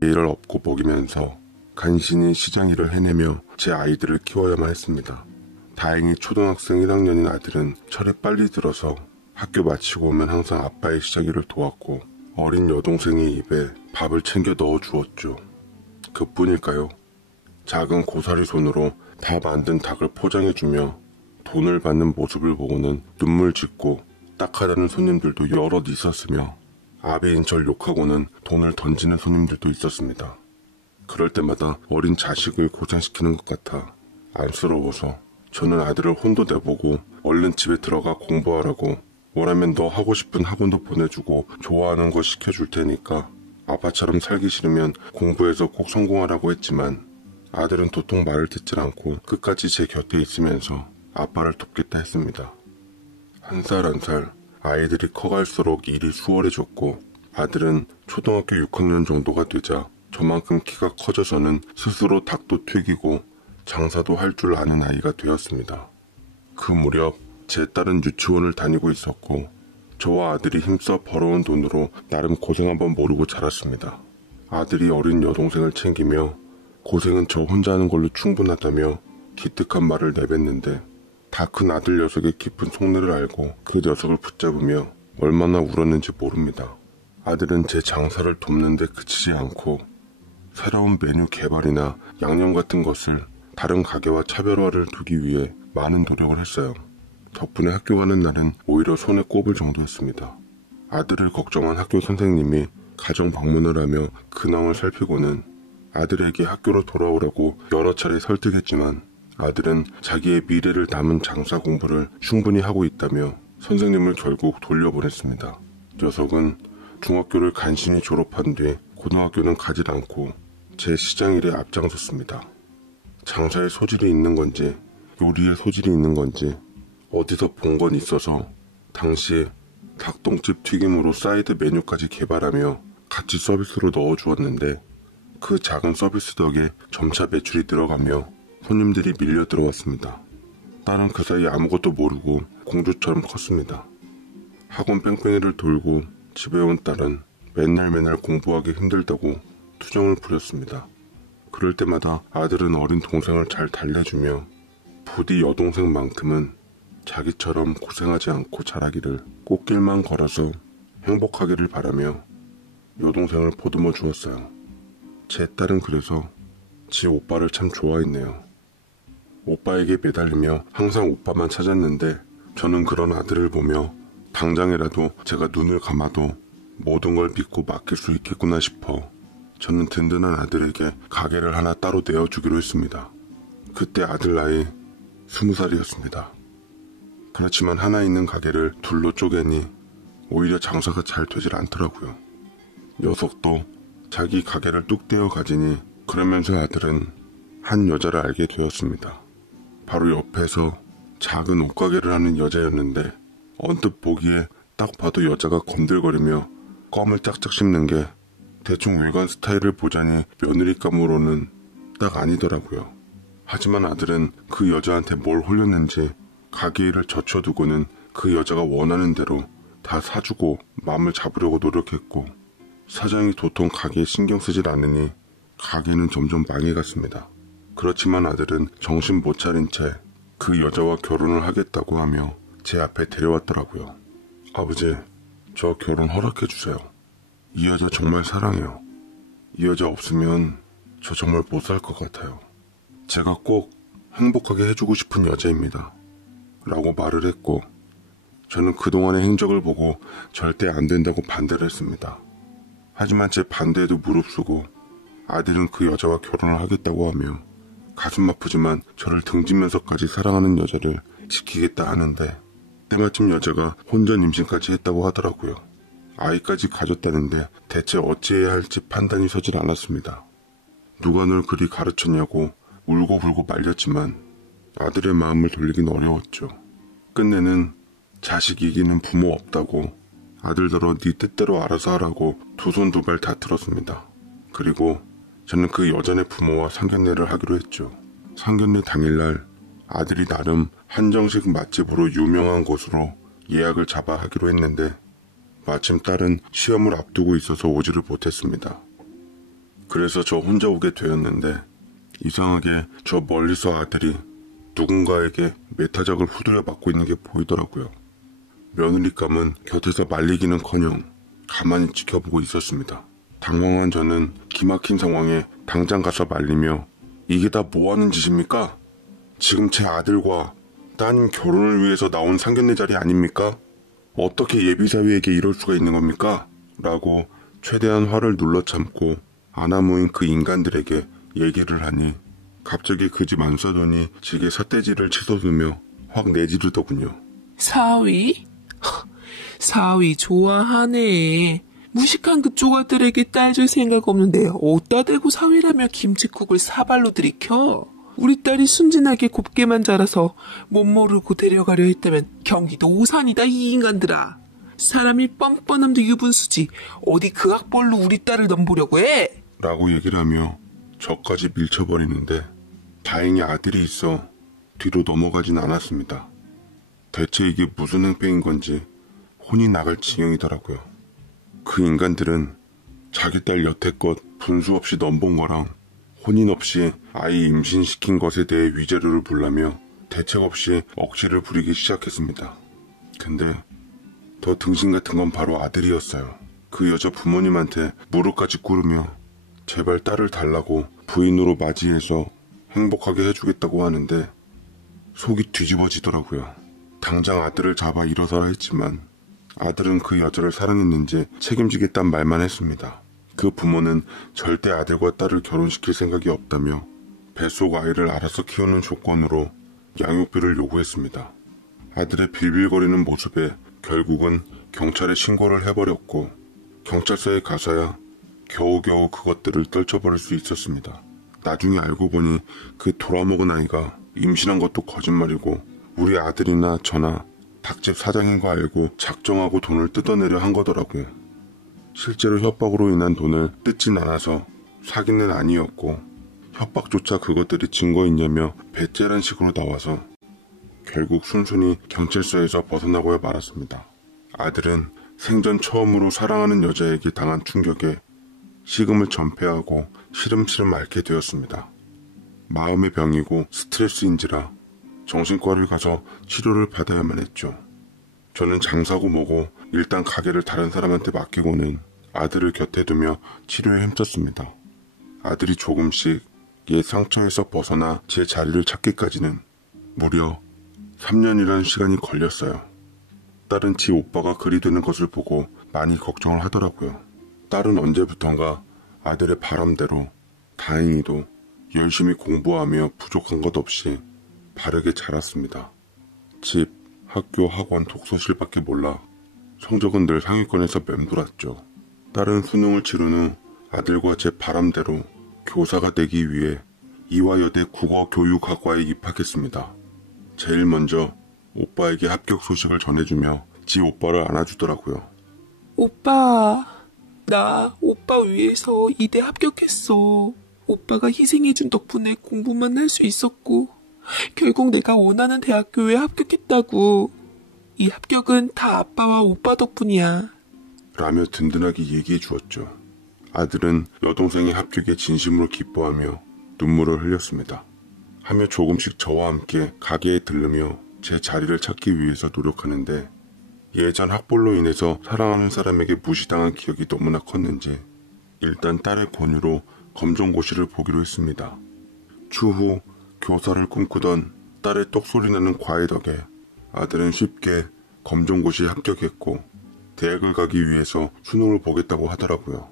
매일을 업고 먹이면서 간신히 시장 일을 해내며 제 아이들을 키워야만 했습니다. 다행히 초등학생 1학년인 아들은 철이 빨리 들어서 학교 마치고 오면 항상 아빠의 시장 일을 도왔고 어린 여동생의 입에 밥을 챙겨 넣어주었죠. 그뿐일까요? 작은 고사리 손으로 다 만든 닭을 포장해주며 돈을 받는 모습을 보고는 눈물 짓고 딱하다는 손님들도 여럿 있었으며 아베인 절 욕하고는 돈을 던지는 손님들도 있었습니다. 그럴 때마다 어린 자식을 고생시키는 것 같아 안쓰러워서 저는 아들을 혼도 내보고 얼른 집에 들어가 공부하라고 원하면 너 하고 싶은 학원도 보내주고 좋아하는 거 시켜줄 테니까 아빠처럼 살기 싫으면 공부해서 꼭 성공하라고 했지만 아들은 도통 말을 듣질 않고 끝까지 제 곁에 있으면서 아빠를 돕겠다 했습니다. 한 살 한 살 아이들이 커갈수록 일이 수월해졌고 아들은 초등학교 6학년 정도가 되자 저만큼 키가 커져서는 스스로 닭도 튀기고 장사도 할 줄 아는 아이가 되었습니다. 그 무렵 제 딸은 유치원을 다니고 있었고 저와 아들이 힘써 벌어온 돈으로 나름 고생 한번 모르고 자랐습니다. 아들이 어린 여동생을 챙기며 고생은 저 혼자 하는 걸로 충분하다며 기특한 말을 내뱉는데 다 큰 아들 녀석의 깊은 속내를 알고 그 녀석을 붙잡으며 얼마나 울었는지 모릅니다. 아들은 제 장사를 돕는데 그치지 않고 새로운 메뉴 개발이나 양념 같은 것을 다른 가게와 차별화를 두기 위해 많은 노력을 했어요. 덕분에 학교 가는 날은 오히려 손에 꼽을 정도였습니다. 아들을 걱정한 학교 선생님이 가정 방문을 하며 근황을 살피고는 아들에게 학교로 돌아오라고 여러 차례 설득했지만 아들은 자기의 미래를 담은 장사 공부를 충분히 하고 있다며 선생님을 결국 돌려보냈습니다. 녀석은 중학교를 간신히 졸업한 뒤 고등학교는 가질 않고 제 시장일에 앞장섰습니다. 장사에 소질이 있는 건지 요리에 소질이 있는 건지 어디서 본 건 있어서 당시 닭똥집 튀김으로 사이드 메뉴까지 개발하며 같이 서비스로 넣어주었는데 그 작은 서비스 덕에 점차 매출이 늘어가며 손님들이 밀려 들어왔습니다. 딸은 그 사이 아무것도 모르고 공주처럼 컸습니다. 학원 뺑뺑이를 돌고 집에 온 딸은 맨날 공부하기 힘들다고 투정을 부렸습니다. 그럴 때마다 아들은 어린 동생을 잘 달래주며 부디 여동생만큼은 자기처럼 고생하지 않고 자라기를 꽃길만 걸어서 행복하기를 바라며 여동생을 보듬어 주었어요. 제 딸은 그래서 지 오빠를 참 좋아했네요. 오빠에게 매달리며 항상 오빠만 찾았는데 저는 그런 아들을 보며 당장이라도 제가 눈을 감아도 모든 걸 믿고 맡길 수 있겠구나 싶어 저는 든든한 아들에게 가게를 하나 따로 내어주기로 했습니다. 그때 아들 나이 20살이었습니다. 그렇지만 하나 있는 가게를 둘로 쪼개니 오히려 장사가 잘 되질 않더라고요. 녀석도 자기 가게를 뚝 떼어 가지니 그러면서 아들은 한 여자를 알게 되었습니다. 바로 옆에서 작은 옷가게를 하는 여자였는데 언뜻 보기에 딱 봐도 여자가 건들거리며 껌을 짝짝 씹는 게 대충 외관 스타일을 보자니 며느리감으로는 딱 아니더라고요. 하지만 아들은 그 여자한테 뭘 홀렸는지 가게 일을 젖혀두고는 그 여자가 원하는 대로 다 사주고 마음을 잡으려고 노력했고 사장이 도통 가게에 신경 쓰질 않으니 가게는 점점 망해갔습니다. 그렇지만 아들은 정신 못 차린 채 그 여자와 결혼을 하겠다고 하며 제 앞에 데려왔더라고요. 아버지, 저 결혼 허락해주세요. 이 여자 정말 사랑해요. 이 여자 없으면 저 정말 못 살 것 같아요. 제가 꼭 행복하게 해주고 싶은 여자입니다. 라고 말을 했고 저는 그동안의 행적을 보고 절대 안 된다고 반대를 했습니다. 하지만 제 반대에도 무릅쓰고 아들은 그 여자와 결혼을 하겠다고 하며 가슴 아프지만 저를 등지면서까지 사랑하는 여자를 지키겠다 하는데 때마침 여자가 혼전 임신까지 했다고 하더라고요. 아이까지 가졌다는데 대체 어찌해야 할지 판단이 서질 않았습니다. 누가 널 그리 가르쳤냐고 울고불고 말렸지만 아들의 마음을 돌리긴 어려웠죠. 끝내는 자식 이기는 부모 없다고 아들더러 네 뜻대로 알아서 하라고 두 손 두 발 다 들었습니다. 그리고 저는 그 여자네 부모와 상견례를 하기로 했죠. 상견례 당일날 아들이 나름 한정식 맛집으로 유명한 곳으로 예약을 잡아 하기로 했는데 마침 딸은 시험을 앞두고 있어서 오지를 못했습니다. 그래서 저 혼자 오게 되었는데 이상하게 저 멀리서 아들이 누군가에게 메타적을 후드려 맞고 있는 게 보이더라고요. 며느리감은 곁에서 말리기는커녕 가만히 지켜보고 있었습니다. 당황한 저는 기막힌 상황에 당장 가서 말리며 이게 다 뭐하는 짓입니까? 지금 제 아들과 따님 결혼을 위해서 나온 상견례 자리 아닙니까? 어떻게 예비사위에게 이럴 수가 있는 겁니까? 라고 최대한 화를 눌러 참고 아나무인 그 인간들에게 얘기를 하니 갑자기 그 집 안사돈이 지게 삿대질을 치솟으며 확 내지르더군요. 사위? 사위 좋아하네. 무식한 그쪽 아들에게 딸 줄 생각 없는데 어디다 대고 사위라며 김칫국을 사발로 들이켜? 우리 딸이 순진하게 곱게만 자라서 못 모르고 데려가려 했다면 경기도 오산이다 이 인간들아. 사람이 뻔뻔함도 유분수지 어디 그 학벌로 우리 딸을 넘보려고 해? 라고 얘기를 하며 저까지 밀쳐버리는데 다행히 아들이 있어 뒤로 넘어가진 않았습니다. 대체 이게 무슨 행패인 건지 혼이 나갈 지경이더라고요. 그 인간들은 자기 딸 여태껏 분수 없이 넘본 거랑 혼인 없이 아이 임신시킨 것에 대해 위자료를 불라며 대책 없이 억지를 부리기 시작했습니다. 근데 더 등신 같은 건 바로 아들이었어요. 그 여자 부모님한테 무릎까지 꿇으며 제발 딸을 달라고 부인으로 맞이해서 행복하게 해주겠다고 하는데 속이 뒤집어지더라고요. 당장 아들을 잡아 일어서라 했지만 아들은 그 여자를 사랑했는지 책임지겠다는 말만 했습니다. 그 부모는 절대 아들과 딸을 결혼시킬 생각이 없다며 뱃속 아이를 알아서 키우는 조건으로 양육비를 요구했습니다. 아들의 빌빌거리는 모습에 결국은 경찰에 신고를 해버렸고 경찰서에 가서야 겨우겨우 그것들을 떨쳐버릴 수 있었습니다. 나중에 알고 보니 그 돌아먹은 아이가 임신한 것도 거짓말이고 우리 아들이나 저나 닭집 사장인 거 알고 작정하고 돈을 뜯어내려 한 거더라고요. 실제로 협박으로 인한 돈을 뜯진 않아서 사기는 아니었고 협박조차 그것들이 증거 있냐며 배째란 식으로 나와서 결국 순순히 경찰서에서 벗어나고야 말았습니다. 아들은 생전 처음으로 사랑하는 여자에게 당한 충격에 식음을 전폐하고 시름시름 앓게 되었습니다. 마음의 병이고 스트레스인지라 정신과를 가서 치료를 받아야만 했죠. 저는 장사고 뭐고 일단 가게를 다른 사람한테 맡기고는 아들을 곁에 두며 치료에 힘썼습니다. 아들이 조금씩 옛 상처에서 벗어나 제 자리를 찾기까지는 무려 3년이라는 시간이 걸렸어요. 딸은 지 오빠가 그리 되는 것을 보고 많이 걱정을 하더라고요. 딸은 언제부턴가 아들의 바람대로 다행히도 열심히 공부하며 부족한 것 없이 바르게 자랐습니다. 집, 학교, 학원, 독서실밖에 몰라 성적은 늘 상위권에서 맴돌았죠. 딸은 수능을 치른 후 아들과 제 바람대로 교사가 되기 위해 이화여대 국어교육학과에 입학했습니다. 제일 먼저 오빠에게 합격 소식을 전해주며 지 오빠를 안아주더라고요. 오빠, 나 오빠 위해서 이대 합격했어. 오빠가 희생해준 덕분에 공부만 할 수 있었고 결국 내가 원하는 대학교에 합격했다고. 이 합격은 다 아빠와 오빠 덕분이야. 라며 든든하게 얘기해 주었죠. 아들은 여동생의 합격에 진심으로 기뻐하며 눈물을 흘렸습니다. 하며 조금씩 저와 함께 가게에 들르며 제 자리를 찾기 위해서 노력하는데 예전 학벌로 인해서 사랑하는 사람에게 무시당한 기억이 너무나 컸는지 일단 딸의 권유로 검정고시를 보기로 했습니다. 추후 교사를 꿈꾸던 딸의 똑소리나는 과외 덕에 아들은 쉽게 검정고시에 합격했고 대학을 가기 위해서 수능을 보겠다고 하더라고요.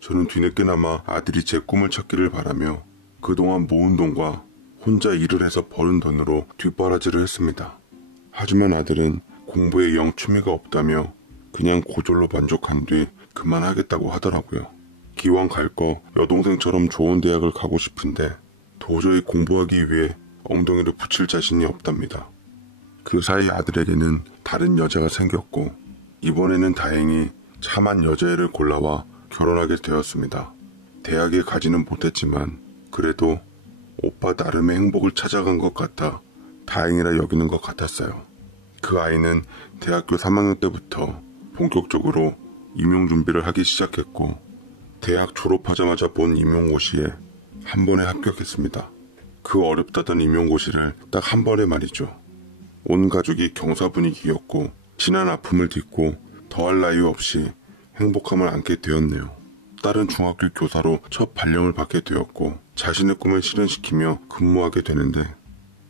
저는 뒤늦게나마 아들이 제 꿈을 찾기를 바라며 그동안 모은 돈과 혼자 일을 해서 버는 돈으로 뒷바라지를 했습니다. 하지만 아들은 공부에 영 취미가 없다며 그냥 고졸로 만족한 뒤 그만하겠다고 하더라고요. 기왕 갈 거 여동생처럼 좋은 대학을 가고 싶은데 도저히 공부하기 위해 엉덩이를 붙일 자신이 없답니다. 그 사이 아들에게는 다른 여자가 생겼고 이번에는 다행히 참한 여자애를 골라와 결혼하게 되었습니다. 대학에 가지는 못했지만 그래도 오빠 나름의 행복을 찾아간 것 같아 다행이라 여기는 것 같았어요. 그 아이는 대학교 3학년 때부터 본격적으로 임용 준비를 하기 시작했고 대학 졸업하자마자 본 임용고시에 한 번에 합격했습니다. 그 어렵다던 임용고시를 딱 한 번에 말이죠. 온 가족이 경사 분위기였고 친한 아픔을 딛고 더할 나위 없이 행복함을 안게 되었네요. 딸은 중학교 교사로 첫 발령을 받게 되었고 자신의 꿈을 실현시키며 근무하게 되는데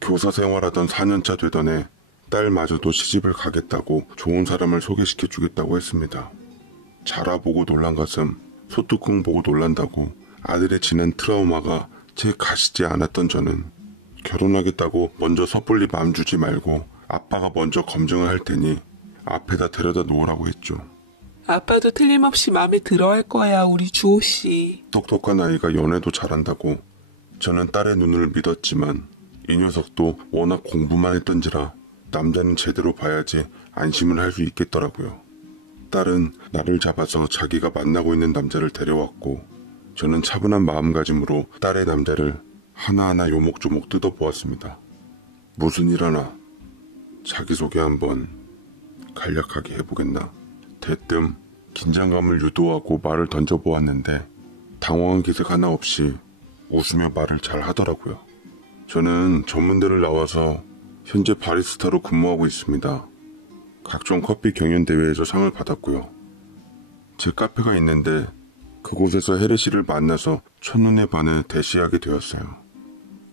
교사 생활하던 4년차 되던 해 딸마저도 시집을 가겠다고 좋은 사람을 소개시켜 주겠다고 했습니다. 자라보고 놀란 가슴, 소뚜껑 보고 놀란다고 아들의 지난 트라우마가 제 가시지 않았던 저는 결혼하겠다고 먼저 섣불리 맘 주지 말고 아빠가 먼저 검증을 할 테니 앞에다 데려다 놓으라고 했죠. 아빠도 틀림없이 마음에 들어할 거야, 우리 주호씨. 똑똑한 아이가 연애도 잘한다고 저는 딸의 눈을 믿었지만 이 녀석도 워낙 공부만 했던지라 남자는 제대로 봐야지 안심을 할 수 있겠더라고요. 딸은 나를 잡아서 자기가 만나고 있는 남자를 데려왔고 저는 차분한 마음가짐으로 딸의 남자를 하나하나 요목조목 뜯어보았습니다. 무슨 일 하나 자기소개 한번 간략하게 해보겠나. 대뜸 긴장감을 유도하고 말을 던져보았는데 당황한 기색 하나 없이 웃으며 말을 잘 하더라고요. 저는 전문대를 나와서 현재 바리스타로 근무하고 있습니다. 각종 커피 경연대회에서 상을 받았고요. 제 카페가 있는데 그곳에서 혜리 씨를 만나서 첫눈에 반해 대시하게 되었어요.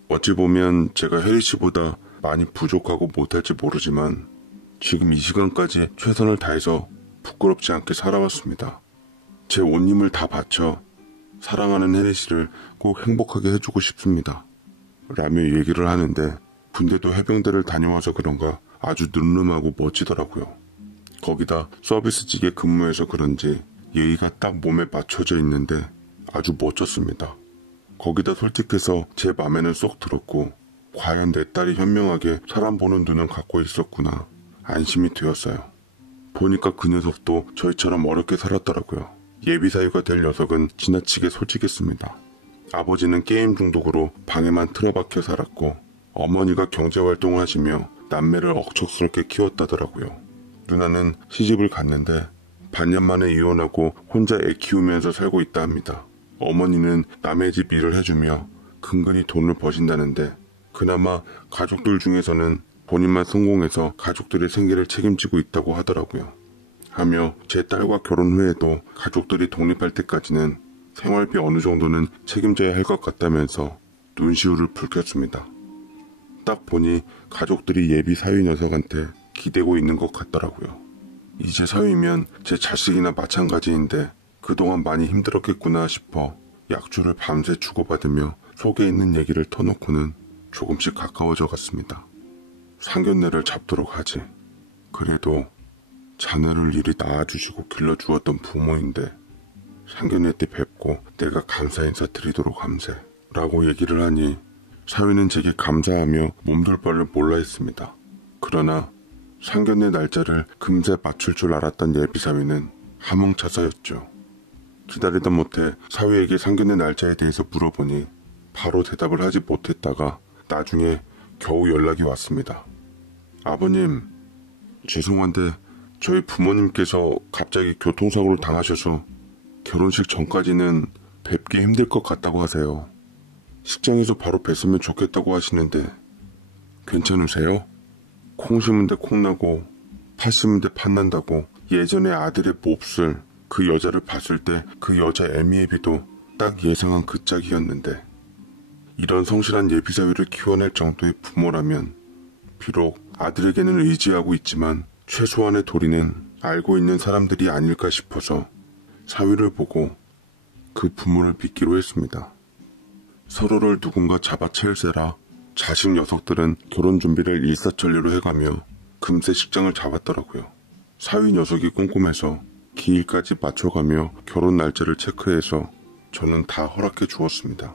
어찌 보면 제가 혜리 씨보다 많이 부족하고 못할지 모르지만 지금 이 시간까지 최선을 다해서 부끄럽지 않게 살아왔습니다. 제 온 힘을 다 바쳐 사랑하는 혜리 씨를 꼭 행복하게 해주고 싶습니다. 라며 얘기를 하는데 군대도 해병대를 다녀와서 그런가 아주 늠름하고 멋지더라고요. 거기다 서비스직에 근무해서 그런지 예의가 딱 몸에 맞춰져 있는데 아주 멋졌습니다. 거기다 솔직해서 제 맘에는 쏙 들었고 과연 내 딸이 현명하게 사람 보는 눈을 갖고 있었구나 안심이 되었어요. 보니까 그 녀석도 저희처럼 어렵게 살았더라고요. 예비사유가 될 녀석은 지나치게 솔직했습니다. 아버지는 게임 중독으로 방에만 틀어박혀 살았고 어머니가 경제활동을 하시며 남매를 억척스럽게 키웠다더라고요. 누나는 시집을 갔는데 반년 만에 이혼하고 혼자 애 키우면서 살고 있다 합니다. 어머니는 남의 집 일을 해주며 근근히 돈을 버신다는데 그나마 가족들 중에서는 본인만 성공해서 가족들의 생계를 책임지고 있다고 하더라고요. 하며 제 딸과 결혼 후에도 가족들이 독립할 때까지는 생활비 어느 정도는 책임져야 할 것 같다면서 눈시울을 붉혔습니다. 딱 보니 가족들이 예비 사위 녀석한테 기대고 있는 것 같더라고요. 이제 사위면 제 자식이나 마찬가지인데 그동안 많이 힘들었겠구나 싶어 약주를 밤새 주고받으며 속에 있는 얘기를 터놓고는 조금씩 가까워져 갔습니다. 상견례를 잡도록 하지. 그래도 자네를 이리 낳아주시고 길러주었던 부모인데 상견례 때 뵙고 내가 감사 인사 드리도록 함세 라고 얘기를 하니 사위는 제게 감사하며 몸둘 바를 몰라 했습니다. 그러나 상견례 날짜를 금세 맞출 줄 알았던 예비사위는 하몽차사였죠. 기다리다 못해 사위에게 상견례 날짜에 대해서 물어보니 바로 대답을 하지 못했다가 나중에 겨우 연락이 왔습니다. 아버님, 죄송한데 저희 부모님께서 갑자기 교통사고를 당하셔서 결혼식 전까지는 뵙기 힘들 것 같다고 하세요. 식장에서 바로 뵀으면 좋겠다고 하시는데 괜찮으세요? 콩 심은 데 콩 나고 팥 심은 데 팥 난다고 예전에 아들의 몹쓸 그 여자를 봤을 때 그 여자 애미애비도 딱 예상한 그 짝이었는데 이런 성실한 예비사위를 키워낼 정도의 부모라면 비록 아들에게는 의지하고 있지만 최소한의 도리는 알고 있는 사람들이 아닐까 싶어서 사위를 보고 그 부모를 빚기로 했습니다. 서로를 누군가 잡아채일세라 자식 녀석들은 결혼 준비를 일사천리로 해가며 금세 식장을 잡았더라고요. 사위 녀석이 꼼꼼해서 기일까지 맞춰가며 결혼 날짜를 체크해서 저는 다 허락해 주었습니다.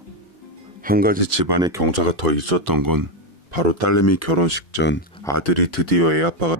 한 가지 집안에 경사가 더 있었던 건 바로 딸내미 결혼식 전 아들이 드디어 애 아빠가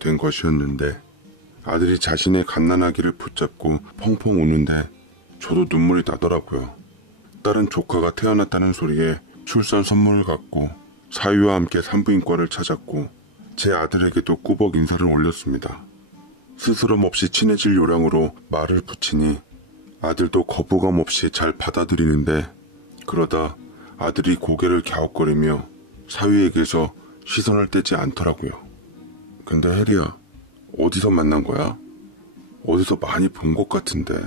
된 것이었는데 아들이 자신의 갓난아기를 붙잡고 펑펑 우는데 저도 눈물이 나더라고요. 딸은 조카가 태어났다는 소리에 출산 선물을 갖고 사위와 함께 산부인과를 찾았고 제 아들에게도 꾸벅 인사를 올렸습니다. 스스럼 없이 친해질 요량으로 말을 붙이니 아들도 거부감 없이 잘 받아들이는데 그러다 아들이 고개를 갸웃거리며 사위에게서 시선을 떼지 않더라고요. 근데 혜리야, 어디서 만난 거야? 어디서 많이 본 것 같은데?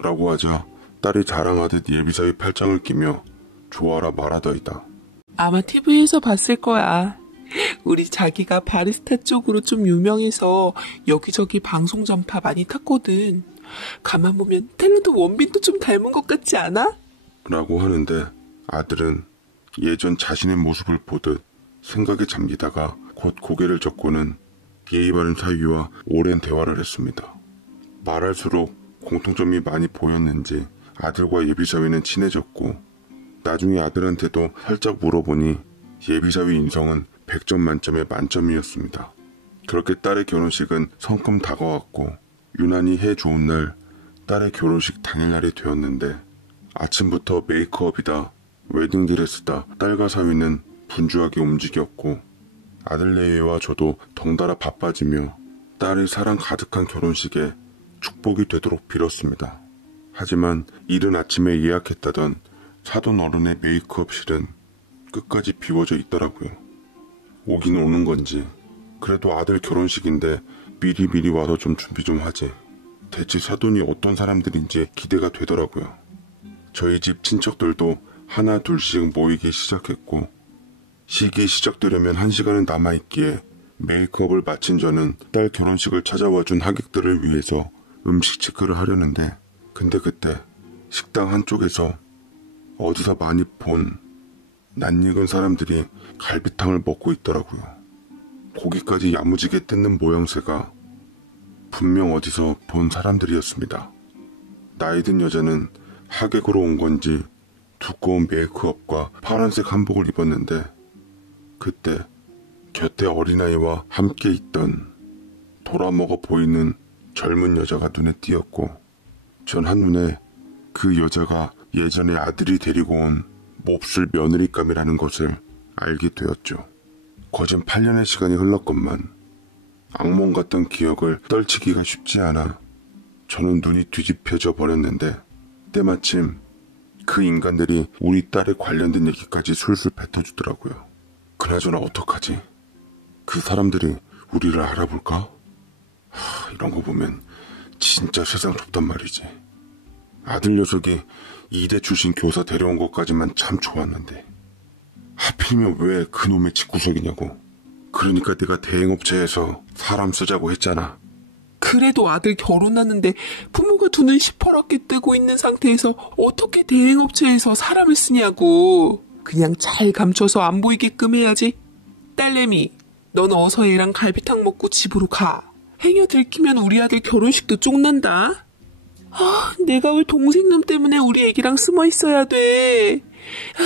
라고 하자 딸이 자랑하듯 예비사위 팔짱을 끼며 좋아라 말하더이다. 아마 TV에서 봤을 거야. 우리 자기가 바리스타 쪽으로 좀 유명해서 여기저기 방송 전파 많이 탔거든. 가만 보면 탤런트 원빈도 좀 닮은 것 같지 않아? 라고 하는데 아들은 예전 자신의 모습을 보듯 생각에 잠기다가 곧 고개를 젓고는 예의 바른 사위와 오랜 대화를 했습니다. 말할수록 공통점이 많이 보였는지 아들과 예비사위는 친해졌고 나중에 아들한테도 살짝 물어보니 예비사위 인성은 100점 만점에 만점이었습니다. 그렇게 딸의 결혼식은 성큼 다가왔고 유난히 해 좋은 날 딸의 결혼식 당일날이 되었는데 아침부터 메이크업이다 웨딩드레스다 딸과 사위는 분주하게 움직였고 아들 내외와 저도 덩달아 바빠지며 딸의 사랑 가득한 결혼식에 축복이 되도록 빌었습니다. 하지만 이른 아침에 예약했다던 사돈 어른의 메이크업실은 끝까지 비워져 있더라고요. 오긴 오는 건지 그래도 아들 결혼식인데 미리미리 와서 좀 준비 좀 하지. 대체 사돈이 어떤 사람들인지 기대가 되더라고요. 저희 집 친척들도 하나 둘씩 모이기 시작했고 식이 시작되려면 1시간은 남아있기에 메이크업을 마친 저는 딸 결혼식을 찾아와준 하객들을 위해서 음식 체크를 하려는데 근데 그때 식당 한쪽에서 어디서 많이 본 낯익은 사람들이 갈비탕을 먹고 있더라고요. 고기까지 야무지게 뜯는 모양새가 분명 어디서 본 사람들이었습니다. 나이 든 여자는 하객으로 온 건지 두꺼운 메이크업과 파란색 한복을 입었는데 그때 곁에 어린아이와 함께 있던 돌아먹어 보이는 젊은 여자가 눈에 띄었고 전 한눈에 그 여자가 예전에 아들이 데리고 온 몹쓸 며느리감이라는 것을 알게 되었죠. 거진 8년의 시간이 흘렀건만 악몽 같던 기억을 떨치기가 쉽지 않아 저는 눈이 뒤집혀져 버렸는데 때마침 그 인간들이 우리 딸에 관련된 얘기까지 술술 뱉어주더라고요. 그나저나 어떡하지? 그 사람들이 우리를 알아볼까? 이런 거 보면 진짜 세상 좁단 말이지. 아들 녀석이 이대 출신 교사 데려온 것까지만 참 좋았는데 하필이면 왜 그놈의 집구석이냐고. 그러니까 내가 대행업체에서 사람 쓰자고 했잖아. 그래도 아들 결혼하는데 부모가 눈을 시퍼렇게 뜨고 있는 상태에서 어떻게 대행업체에서 사람을 쓰냐고. 그냥 잘 감춰서 안 보이게끔 해야지. 딸내미, 넌 어서 얘랑 갈비탕 먹고 집으로 가. 행여 들키면 우리 아들 결혼식도 쪽난다. 내가 왜 동생놈 때문에 우리 애기랑 숨어 있어야 돼.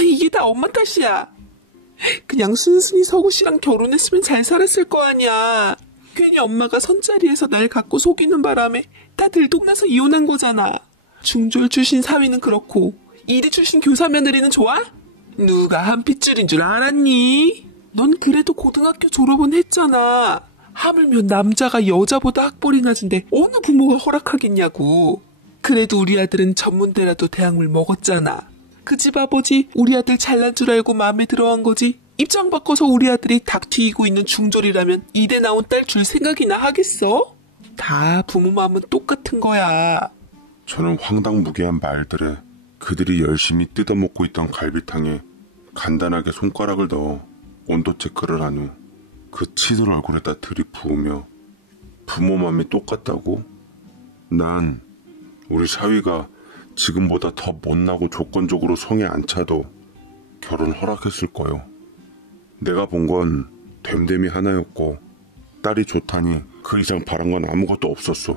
이게 다 엄마 탓이야. 그냥 순순히 서구 씨랑 결혼했으면 잘 살았을 거 아니야. 괜히 엄마가 선자리에서 날 갖고 속이는 바람에 다 들통나서 이혼한 거잖아. 중졸 출신 사위는 그렇고 이대 출신 교사 며느리는 좋아? 누가 한 핏줄인 줄 알았니? 넌 그래도 고등학교 졸업은 했잖아. 하물며 남자가 여자보다 학벌이 낮은데 어느 부모가 허락하겠냐고. 그래도 우리 아들은 전문대라도 대학을 먹었잖아. 그 집 아버지 우리 아들 잘난 줄 알고 마음에 들어한 거지. 입장 바꿔서 우리 아들이 닭 튀기고 있는 중졸이라면 이대 나온 딸 줄 생각이나 하겠어? 다 부모 마음은 똑같은 거야. 저는 황당무계한 말들에 그들이 열심히 뜯어먹고 있던 갈비탕에 간단하게 손가락을 넣어 온도 체크를 한 후 그 치즈 얼굴에다 들이부으며 부모 마음이 똑같다고? 난 우리 사위가 지금보다 더 못나고 조건적으로 성에 안 차도 결혼 허락했을 거요. 내가 본 건 됨됨이 하나였고 딸이 좋다니 그 이상 바란 건 아무것도 없었어.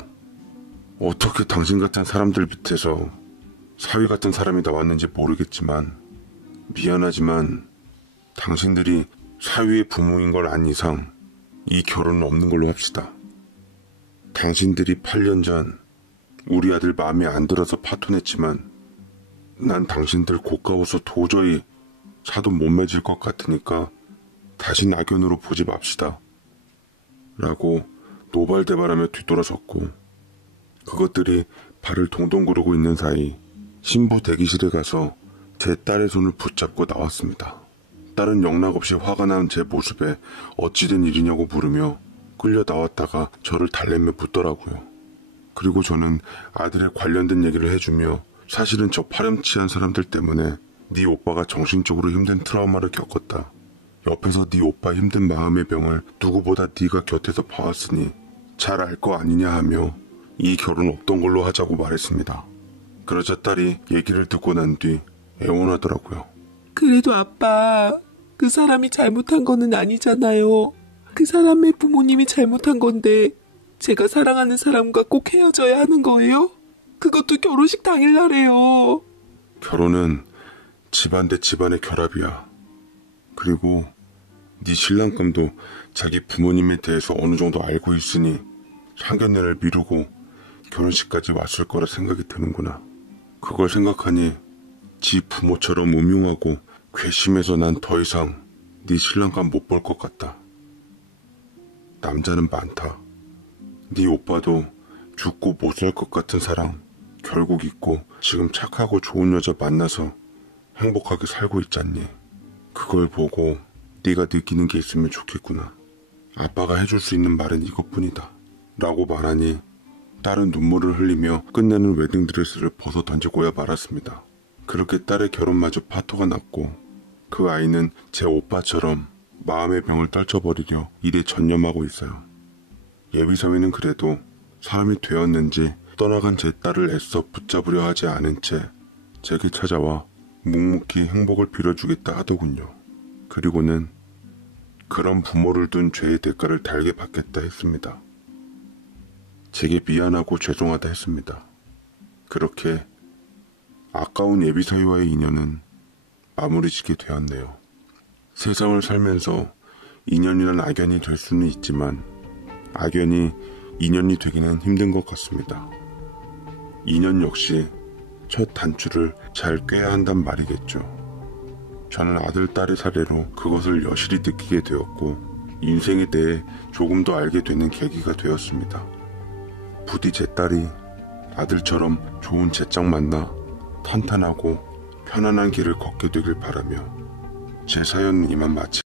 어떻게 당신 같은 사람들 밑에서 사위 같은 사람이 나왔는지 모르겠지만 미안하지만 당신들이 사위의 부모인 걸 안 이상 이 결혼은 없는 걸로 합시다. 당신들이 8년 전 우리 아들 마음에 안 들어서 파토냈지만 난 당신들 고가워서 도저히 차도 못 맺을 것 같으니까 다시 낙연으로 보지 맙시다. 라고 노발대발하며 뒤돌아섰고, 그것들이 발을 동동 구르고 있는 사이 신부 대기실에 가서 제 딸의 손을 붙잡고 나왔습니다. 딸은 영락없이 화가 난 제 모습에 어찌된 일이냐고 물으며 끌려 나왔다가 저를 달래며 묻더라고요. 그리고 저는 아들에 관련된 얘기를 해주며 사실은 저 파렴치한 사람들 때문에 네 오빠가 정신적으로 힘든 트라우마를 겪었다. 옆에서 네 오빠 힘든 마음의 병을 누구보다 네가 곁에서 봐왔으니 잘 알 거 아니냐 하며 이 결혼 없던 걸로 하자고 말했습니다. 그러자 딸이 얘기를 듣고 난 뒤 애원하더라고요. 그래도 아빠, 그 사람이 잘못한 거는 아니잖아요. 그 사람의 부모님이 잘못한 건데 제가 사랑하는 사람과 꼭 헤어져야 하는 거예요? 그것도 결혼식 당일날에요. 결혼은 집안 대 집안의 결합이야. 그리고 네 신랑감도 자기 부모님에 대해서 어느 정도 알고 있으니 상견례를 미루고 결혼식까지 왔을 거라 생각이 드는구나. 그걸 생각하니 지 부모처럼 음흉하고 괘씸해서 난 더 이상 네 신랑감 못 볼 것 같다. 남자는 많다. 네 오빠도 죽고 못 살 것 같은 사랑 결국 있고 지금 착하고 좋은 여자 만나서 행복하게 살고 있잖니. 그걸 보고 네가 느끼는 게 있으면 좋겠구나. 아빠가 해줄 수 있는 말은 이것뿐이다. 라고 말하니 딸은 눈물을 흘리며 끝내는 웨딩드레스를 벗어 던지고야 말았습니다. 그렇게 딸의 결혼마저 파토가 났고 그 아이는 제 오빠처럼 마음의 병을 떨쳐버리려 일에 전념하고 있어요. 예비사위는 그래도 사람이 되었는지 떠나간 제 딸을 애써 붙잡으려 하지 않은 채 제게 찾아와 묵묵히 행복을 빌어주겠다 하더군요. 그리고는 그런 부모를 둔 죄의 대가를 달게 받겠다 했습니다. 제게 미안하고 죄송하다 했습니다. 그렇게 아까운 예비사위와의 인연은 마무리 짓게 되었네요. 세상을 살면서 인연이란 악연이 될 수는 있지만 악연이 인연이 되기는 힘든 것 같습니다. 인연 역시 첫 단추를 잘 꿰야 한단 말이겠죠. 저는 아들, 딸의 사례로 그것을 여실히 느끼게 되었고 인생에 대해 조금 더 알게 되는 계기가 되었습니다. 부디 제 딸이 아들처럼 좋은 제짝 만나 탄탄하고 편안한 길을 걷게 되길 바라며 제 사연은 이만 마치